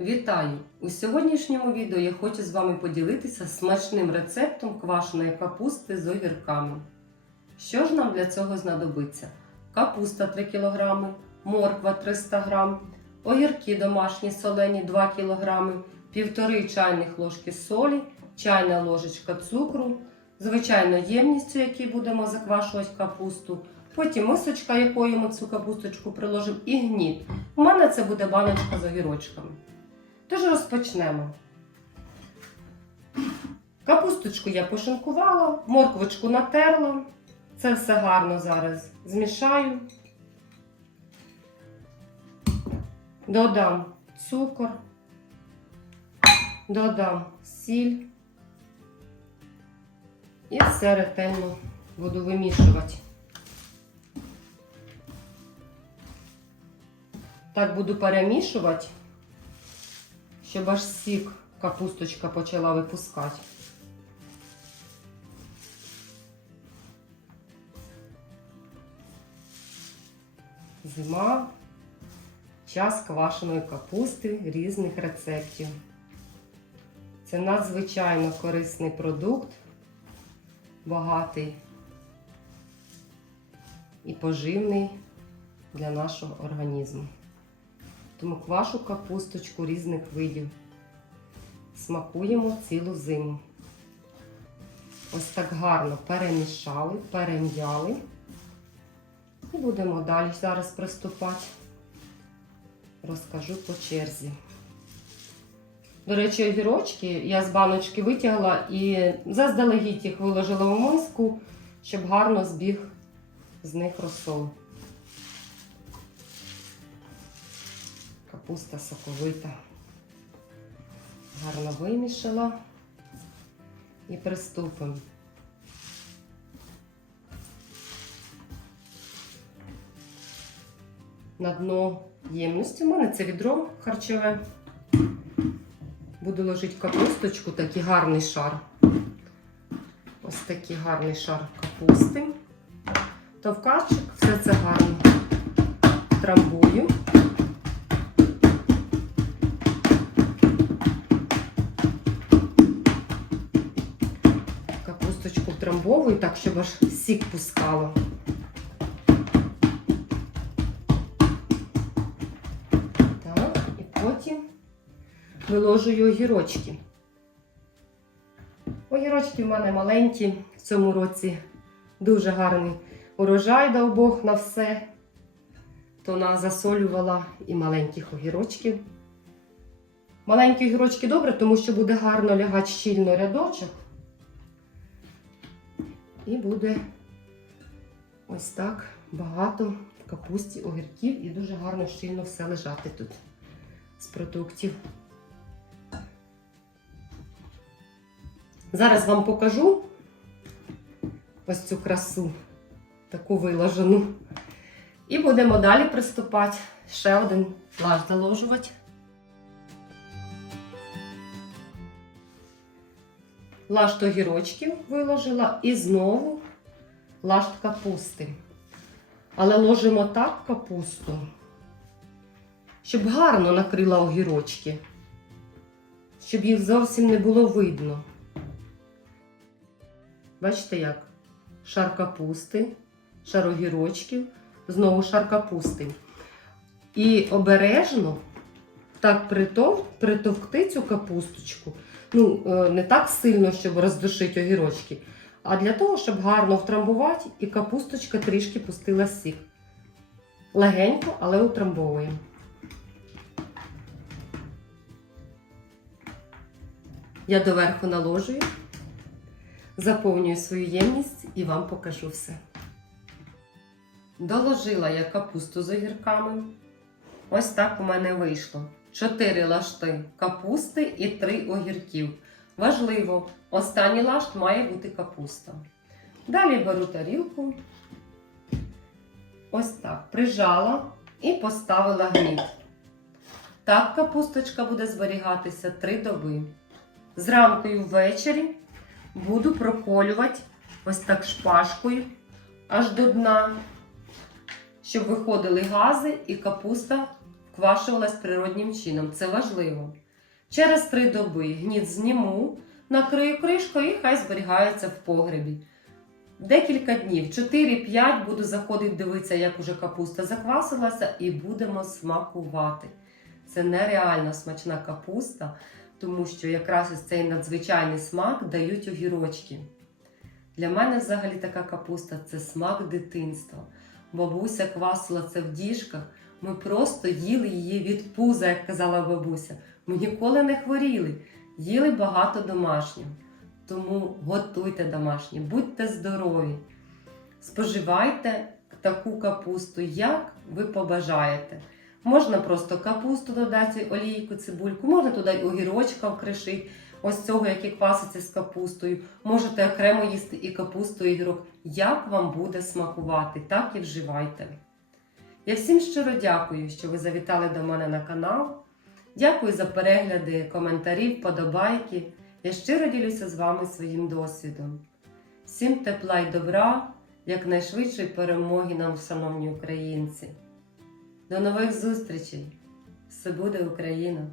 Вітаю! У сьогоднішньому відео я хочу з вами поділитися смачним рецептом квашеної капусти з огірками. Що ж нам для цього знадобиться? Капуста 3 кг, морква 300 г, огірки домашні солені 2 кг, 1,5 чайних ложки солі, чайна ложечка цукру, звичайно ємність, у якій будемо заквашувати капусту, потім мисочка, якою ми цю капусточку приложимо, і гніт. У мене це буде баночка з огірочками. Тож розпочнемо. Капусточку я пошинкувала, морквочку натерла. Це все гарно зараз змішаю. Додам цукор, додам сіль і все ретельно буду вимішувати. Так буду перемішувати щоб аж сік капусточка почала випускати. Зима, час квашеної капусти різних рецептів. Це надзвичайно корисний продукт, багатий і поживний для нашого організму. Тому квашу капусточку різних видів. Смакуємо цілу зиму. Ось так гарно перемішали, перем'яли. І будемо далі зараз приступати. Розкажу по черзі. До речі, огірочки я з баночки витягла і заздалегідь їх виложила в миску, щоб гарно збіг з них розсол. Капуста соковита. Гарно вимішала і приступимо. На дно ємності у мене це відро харчове. Буду ложити капусточку, такий гарний шар. Ось такий гарний шар капусти. Товкачик, все це гарно трамбую. Втрамбовую так, щоб аж сік пускало. Так, і потім виложую огірочки. Огірочки в мене маленькі в цьому році. Дуже гарний урожай дав Бог на все. То вона засолювала і маленьких огірочків. Маленькі огірочки добре, тому що буде гарно лягати щільно рядочок. І буде ось так багато капусті огірків і дуже гарно щільно все лежати тут з продуктів. Зараз вам покажу ось цю красу, таку виложену. І будемо далі приступати. Ще один лаж заложувати. Лашт огірочків виложила і знову лашт капусти. Але ложимо так капусту, щоб гарно накрила огірочки, щоб їх зовсім не було видно. Бачите як? Шар капусти, шар огірочків, знову шар капусти. І обережно так притов, притовкти цю капусточку. Ну, е, не так сильно, щоб роздушити огірочки, а для того, щоб гарно втрамбувати і капусточка трішки пустила сік. Легенько, але утрамбовуємо. Я доверху наложую, заповнюю свою ємність і вам покажу все. Доложила я капусту з огірками. Ось так у мене вийшло. 4 лашти капусти і 3 огірків. Важливо, останній лашт має бути капуста. Далі беру тарілку. Ось так. Прижала і поставила гніт. Так капусточка буде зберігатися 3 доби. Зранку і ввечері буду проколювати ось так шпажкою аж до дна, щоб виходили гази і капуста квашувалась природнім чином. Це важливо. Через три доби гніт зніму, накрию кришкою і хай зберігається в погребі. Декілька днів, 4-5, буду заходити дивитися, як уже капуста заквасилася, і будемо смакувати. Це нереально смачна капуста, тому що якраз ось цей надзвичайний смак дають огірочки. Для мене взагалі така капуста це смак дитинства. Бабуся квасила це в діжках. Ми просто їли її від пуза, як казала бабуся. Ми ніколи не хворіли, їли багато домашнього. Тому готуйте домашнє, будьте здорові, споживайте таку капусту, як ви побажаєте. Можна просто капусту додати, олійку, цибульку, можна туди огірочка вкришити, ось цього, який кваситься з капустою. Можете окремо їсти і капусту, і огірок. Як вам буде смакувати, так і вживайте. Я всім щиро дякую, що ви завітали до мене на канал. Дякую за перегляди, коментарі, вподобайки. Я щиро ділюся з вами своїм досвідом. Всім тепла і добра, якнайшвидшої перемоги нам, шановні українці. До нових зустрічей! Все буде Україна!